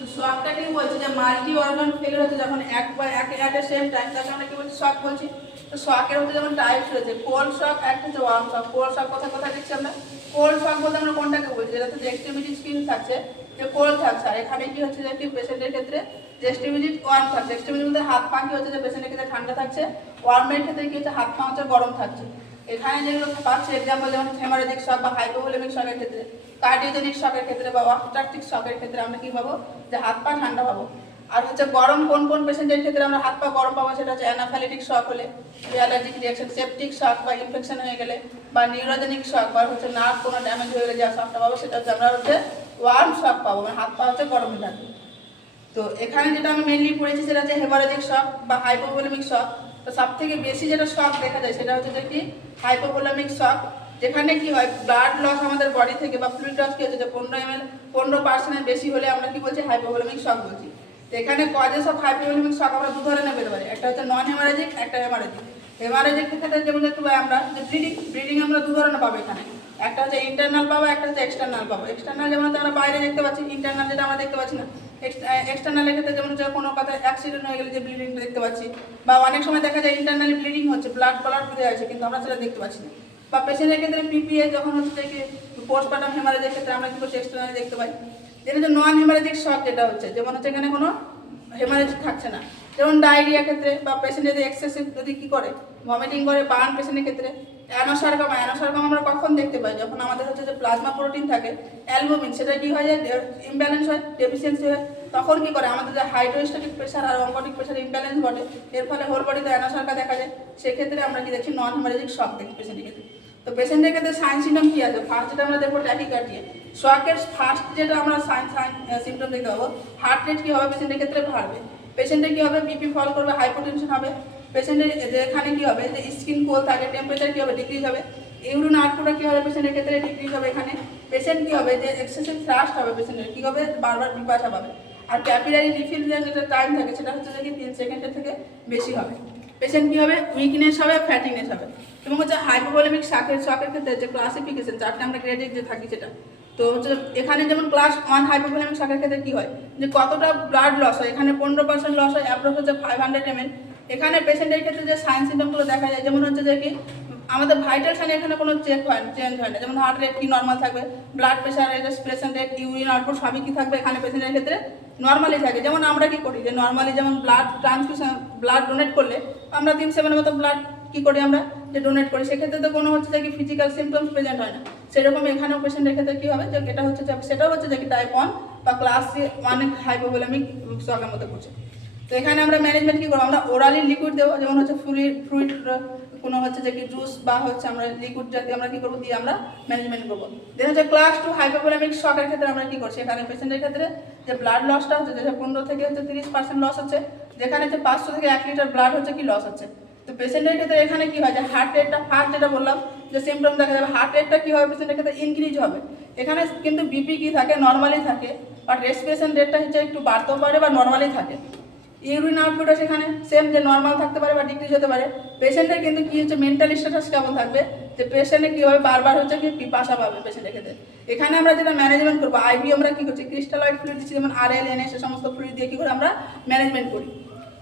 তো শকটা কি বলছে যে মাল্টি অর্গান ফেলিয়ার হচ্ছে যখন এক সেম টাইম, তাকে আমরা কি বলছি শক বলছি। তো শকের হচ্ছে যেমন টাইপস রয়েছে, কোল্ড শক, একটা হচ্ছে ওয়ার্ম শক। কোল্ড শক কোথায় দেখছি আমরা? কোল্ড শক বলতে আমরা কোনটাকে বলছি? যেটাতে যে এক্সট্রিমিটি স্কিন থাকছে, যে কোল্ড থাকছে। আর এখানে কি হচ্ছে যে কি পেশেন্টের ক্ষেত্রে যে এক্সট্রিমিটি ওয়ার্ম থাকছে। এক্সট্রিমিটি বলতে হাত পা কি হচ্ছে যে পেশেন্টের ক্ষেত্রে ঠান্ডা থাকছে, ওয়ার্মের ক্ষেত্রে কি হচ্ছে হাত পা হচ্ছে গরম থাকছে। এখানে যেগুলো পাচ্ছে এক্সাম্পল যেমন হেমারেজিক শক বা হাইপোভোলেমিক শকের ক্ষেত্রে, কার্ডিওজেনিক শকের ক্ষেত্রে বা অবস্ট্রাকটিভ শকের ক্ষেত্রে আমরা কি পাবো? যে হাত পা ঠান্ডা পাবো। আর হচ্ছে গরম কোন পেশেন্টের ক্ষেত্রে আমরা হাত পা গরম পাবো? সেটা হচ্ছে অ্যানাফাইলেটিক শক হলে, অ্যালার্জিক রিঅ্যাকশন, সেপটিক শক বা ইনফেকশন হয়ে গেলে, বা নিউরোজেনিক শক বা হচ্ছে নার্ভ কোনো ড্যামেজ হয়ে গেলে যে শকটা পাবো সেটা হচ্ছে আমরা হচ্ছে ওয়ার্ম শক পাবো, মানে হাত পা হচ্ছে গরম হয়ে থাকবে। তো এখানে যেটা আমি মেনলি পড়েছি সেটা হচ্ছে হেমারেজিক শক বা হাইপোভোলেমিক শক। তো সব থেকে বেশি যেটা শক দেখা যায় সেটা হচ্ছে যে কি হাইপোভোলেমিক শক, যেখানে কি হয় ব্লাড লস আমাদের বডি থেকে বা ফ্লুইড লস কি হচ্ছে যে 15% বেশি হলে আমরা কি বলছি? হাইপোভোলেমিক শক বলছি। তো এখানে কজেস অফ হাইপোভোলেমিক শক আমরা দু ধরনের পেতে পারি, একটা হচ্ছে নন হেমারেজিক, একটা হেমারেজিক। হেমারেজিক ক্ষেত্রে যেমন দেখতে পাই আমরা যে ব্লিডিং আমরা দু ধরনের পাবো এখানে, একটা হচ্ছে ইন্টারনাল পাবো, একটা হচ্ছে এক্সটার্নাল পাবো। এক্সটার্নাল যেমন হচ্ছে আমরা বাইরে দেখতে পাচ্ছি, ইন্টারনাল যেটা আমরা দেখতে পাচ্ছি না। এক্সটার্নালের ক্ষেত্রে যেমন হচ্ছে কোনো কথা অ্যাক্সিডেন্ট হয়ে গেলে যে ব্লিডিংটা দেখতে পাচ্ছি, বা অনেক সময় দেখা যায় ইন্টারনালি ব্লিডিং হচ্ছে, ব্লাড বুঝে যাচ্ছে কিন্তু আমরা সেটা দেখতে পাচ্ছি না। বা পেশেন্টের ক্ষেত্রে পিপিএ যখন হচ্ছে কি পোস্টপার্টাম হেমারেজের ক্ষেত্রে আমরা কি করছি? এক্সটার্নালি দেখতে পাই। যেটা হচ্ছে নন হেমারেজিক শক যেটা হচ্ছে যেমন হচ্ছে এখানে কোনো হেমারেজ থাকছে না, যেমন ডায়রিয়া ক্ষেত্রে বা পেশেন্ট যদি এক্সেসিভ যদি কি করে ভমিটিং করে, বার্ন পেশেন্টের ক্ষেত্রে। অ্যানোসার্কাম আমরা কখন দেখতে পাই? যখন আমাদের হচ্ছে যে প্লাজমা প্রোটিন থাকে অ্যালবুমিন, সেটা কি হয় যায় ইমব্যালেন্স হয়, ডেফিসিয়েন্সি হয়। তখন কি করে আমাদের যে হাইড্রোস্ট্যাটিক প্রেশার আর অঙ্কটিক প্রেশার ইমব্যালেন্স ঘটে, এর ফলে হোল বডিতে অ্যানোসার্কা দেখা যায়। সেক্ষেত্রে আমরা কি দেখছি? নন হেমারেজিক শক দেখি পেশেন্টের ক্ষেত্রে। তো পেশেন্টের ক্ষেত্রে সাইন সিমটম কি আছে? ফার্স্ট যেটা আমরা দেখবো ট্যাকিকার্ডিয়া। শকের ফার্স্ট যেটা আমরা সিমটম দেখতে পাবো, হার্ট রেট কি হবে পেশেন্টের ক্ষেত্রে? বাড়বে। পেশেন্টের কি হবে? বিপি ফল করবে, হাইপোটেনশন হবে। পেশেন্টের এখানে কি হবে? যে স্কিন কোল্ড থাকে, টেম্পারেচার কি হবে? ডিক্রিজ হবে। ইউরিন আউটপুটটা কি হবে পেশেন্টের ক্ষেত্রে? ডিক্রিজ হবে। এখানে পেশেন্ট কি হবে? যে এক্সেসিভ থ্রাস্ট হবে, পেশেন্টের কি হবে? বারবার পিপাসা পাবে। আর ক্যাপিলারি রিফিল যেটা টাইম থাকে সেটা হচ্ছে যে 3 সেকেন্ডের থেকে বেশি হবে। পেশেন্ট কি হবে? উইকনেস হবে, ফ্যাটিনেস হবে। এবং হচ্ছে হাইপোভোলেমিক শকের ক্ষেত্রে যে ক্লাসিফিকেশন, চারটে আমরা গ্রেডে যে থাকি সেটা, তো হচ্ছে এখানে যেমন ক্লাস 1 হাইপোভোলেমিক শকের ক্ষেত্রে কি হয়? যে কতটা ব্লাড লস হয়, এখানে 15% লস হয়, অ্যাপ্রক্স হচ্ছে 500 ml। এখানে পেশেন্টের ক্ষেত্রে যে সাইন সিমটমগুলো দেখা যায় যেমন হচ্ছে যে কি আমাদের ভাইটাল সাইন এখানে কোনো চেঞ্জ হয় না, যেমন হার্ট রেট কি নর্মাল থাকবে, blood pressure, respiration rate, urine output সবই কি থাকবে এখানে পেশেন্টের ক্ষেত্রে? নর্মালি থাকে। যেমন আমরা কি করি যে নর্মালি যেমন ব্লাড ট্রান্সফিউশন, ব্লাড ডোনেট করলে আমরা 3/7 মতো ব্লাড কি করি আমরা? যে ডোনেট করি। সেক্ষেত্রে তো কোনো হচ্ছে যে কি ফিজিক্যাল সিমটমস প্রেজেন্ট হয় না। সেরকম এখানেও পেশেন্টের ক্ষেত্রে কি হবে? যে এটা হচ্ছে যে সেটাও হচ্ছে যে কি টাইপ 1 বা ক্লাস 1 হাইপোভোলেমিক শকের মধ্যে পড়ছে। তো এখানে আমরা ম্যানেজমেন্ট কি করবো? আমরা ওরালি লিকুইড দেবো, যেমন হচ্ছে ফ্লুইড কোনো হচ্ছে যে কি জুস বা হচ্ছে আমরা লিকুইড জাতীয় আমরা কি করবো দিয়ে আমরা ম্যানেজমেন্ট করবো। দেন হচ্ছে ক্লাস 2 হাইপোভোলেমিক শকের ক্ষেত্রে আমরা কি করছি? এখানে পেশেন্টের ক্ষেত্রে যে ব্লাড লসটা হচ্ছে যে 15 থেকে হচ্ছে 30% লস হচ্ছে, যেখানে হচ্ছে 500 থেকে 1 লিটার ব্লাড হচ্ছে কি লস হচ্ছে। তো পেশেন্টের ক্ষেত্রে এখানে কি হয়? যে হার্ট রেটটা ফার্স্ট যেটা বললাম যে সিমটম দেখা যাবে, হার্ট রেটটা কি হবে পেশেন্টের ক্ষেত্রে? ইনক্রিজ হবে। এখানে কিন্তু বিপি কি থাকে? নর্মালি থাকে, বাট রেসপিরেশন রেটটা হচ্ছে একটু বাড়তেও পারে বা নর্মালি থাকে। ইউরিন আউটপুটও সেখানে সেম, যে নর্মাল থাকতে পারে বা ডিক্রিজ হতে পারে। পেশেন্টের কিন্তু কি হচ্ছে? মেন্টাল স্ট্যাটাস কেমন থাকবে? যে পেশেন্টে কী হবে? বারবার হচ্ছে কি পিপাসা পাবে পেশেন্টের ক্ষেত্রে। এখানে আমরা যেটা ম্যানেজমেন্ট করবো, আইভি আমরা কী করছি? ক্রিস্টালয়েড ফ্লুইড দিচ্ছি, যেমন RL NS সমস্ত ফ্লুইড দিয়ে কী করে আমরা ম্যানেজমেন্ট করি।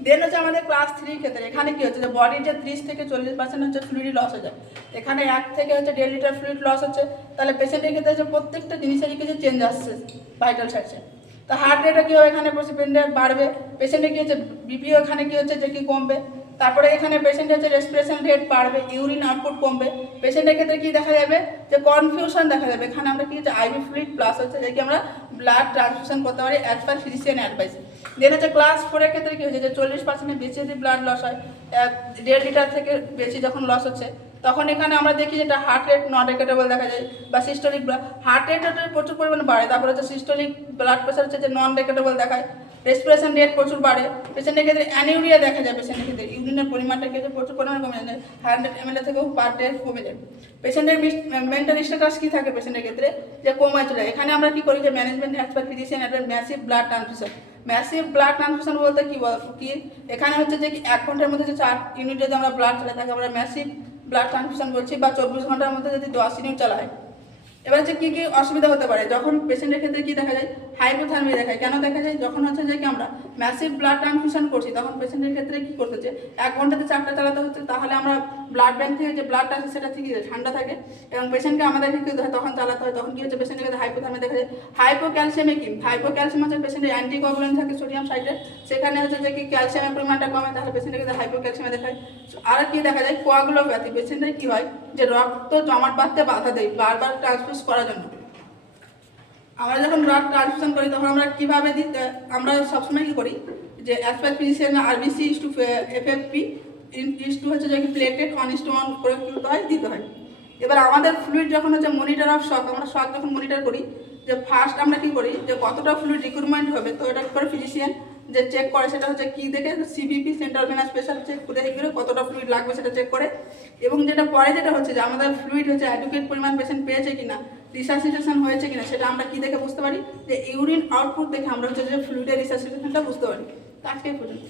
দেন হচ্ছে আমাদের ক্লাস 3 ক্ষেত্রে এখানে কি হচ্ছে? যে বডির যে 30 থেকে 40% হচ্ছে ফ্লুইড লস হয়ে যায়। এখানে 1 থেকে হচ্ছে 1.5 লিটার ফ্লুইড লস হচ্ছে। তাহলে পেশেন্টের ক্ষেত্রে হচ্ছে প্রত্যেকটা জিনিসেরই কিছু চেঞ্জ আসছে ভাইটাল সাইডে। তো হার্ট রেটটা কী হবে? এখানে পেশেন্টের বাড়বে। পেশেন্টের কী হচ্ছে? বিপিও এখানে কী হচ্ছে? যে কি কমবে। তারপরে এখানে পেশেন্টের হচ্ছে রেসপিরেশন রেট বাড়বে, ইউরিন আউটপুট কমবে। পেশেন্টের ক্ষেত্রে কী দেখা যাবে? যে কনফিউশন দেখা যাবে। এখানে আমরা কি হচ্ছে? আইভি ফ্লুইড প্লাস হচ্ছে যে কি আমরা ব্লাড ট্রান্সফিউশন করতে পারি অ্যাজ পার ফিজিশিয়ান অ্যাডভাইস। দেন হচ্ছে ক্লাস 4 এর ক্ষেত্রে কী হচ্ছে? যে 40% বেশি যদি ব্লাড লস হয়, 1.5 লিটার থেকে বেশি যখন লস হচ্ছে, তখন এখানে আমরা দেখি যেটা হার্ট রেট নট রেকেটেবল দেখা যায়, বা সিস্টোলিক হার্ট রেট প্রচুর পরিমাণে বাড়ে। তারপরে হচ্ছে সিস্টোলিক ব্লাড প্রেশার হচ্ছে যে নন রেকেটেবল দেখায়, রেসপিরেশন রেট প্রচুর বাড়ে। পেশেন্টের ক্ষেত্রে অ্যানিউরিয়া দেখা যায়, পেশেন্টের ক্ষেত্রে ইউরিনের পরিমাণটা কিন্তু প্রচুর পরিমাণে কমে যায়, 100 ml থেকেও পার ডে কমে যায়। পেশেন্টের মেন্টাল স্ট্যাটাস কী থাকে পেশেন্টের ক্ষেত্রে? যে কমে চলে। এখানে আমরা কি করি? যে management as per physician advice massive blood transfusion. Massive blood transfusion বলতে কি এখানে হচ্ছে যে 1 ঘন্টার মধ্যে যে 4 ইউনিট যদি আমরা ব্লাড চালাই তাকে আমরা ম্যাসিভ ব্লাড ট্রান্সফিউশন বলছি, বা 24 ঘন্টার মধ্যে যদি 10 ইউনিট চালায় এবার হচ্ছে কী কী অসুবিধা হতে পারে যখন পেশেন্টের ক্ষেত্রে কী দেখা যায়, হাইপোথার্মিয়া দেখায়। কেন দেখা যায়? যখন হচ্ছে যে কি আমরা ম্যাসিভ ব্লাড ট্রান্সফিউশন করছি তখন পেশেন্টের ক্ষেত্রে কী করতে হচ্ছে, 1 ঘন্টাতে 4টা চালাতে হচ্ছে, তাহলে আমরা ব্লাড ব্যাংক থেকে যে ব্লাডটা আছে সেটা থেকে ঠান্ডা থাকে এবং পেশেন্টকে আমাদেরকে কী হয় তখন চালাতে হয়, তখন কী হচ্ছে পেশেন্টের ক্ষেত্রে হাইপোথার্মিয়া দেখা যায়। হাইপোক্যালসিয়ামে কি, হাইপোক্যালসিয়াম হচ্ছে পেশেন্টের অ্যান্টিকোয়াগুলেন্ট থাকে সোডিয়াম সাইডে, সেখানে হচ্ছে যে কি ক্যালসিয়ামের পরিমাণটা কমে, তাহলে পেশেন্টের ক্ষেত্রে হাইপোক্যালসিয়ামে দেখায়। আর কি দেখা যায়, কোয়াগুলোপ্যাথি, পেশেন্টের কী হয় যে রক্ত জমাট বাঁধতে বাধা দেয় বারবার ট্রান্সফিউজ করার জন্য। আমরা যখন ব্লাড ট্রান্সফিউশন করি তখন আমরা কীভাবে দিই, আমরা সবসময় কী করি যে as per physician RBC is to FFP is to হচ্ছে যে প্লেটেড 1:1 করে দিতে হয়। এবার আমাদের ফ্লুইড যখন হচ্ছে মনিটর অফ শক, আমরা শক যখন মনিটর করি যে ফার্স্ট আমরা কী করি যে কতটা ফ্লুইড রিক্রুটমেন্ট হবে, তো এটা করে ফিজিশিয়ান যে চেক করে সেটা হচ্ছে কী দেখে, CVP central venous pressure check করে কতটা ফ্লুইড লাগবে সেটা চেক করে। এবং যেটা পরে যেটা হচ্ছে যে আমাদের ফ্লুইড হচ্ছে অ্যাডুকেট পরিমাণ পেশেন্ট পেয়েছে কিনা, রিসাসিটেশন হয়েছে কিনা, সেটা আমরা কী দেখে বুঝতে পারি, যে ইউরিন আউটপুট দেখে আমরা হচ্ছে যে ফ্লুইডের রিসাসিটেশনটা বুঝতে পারি। আজকে পর্যন্ত।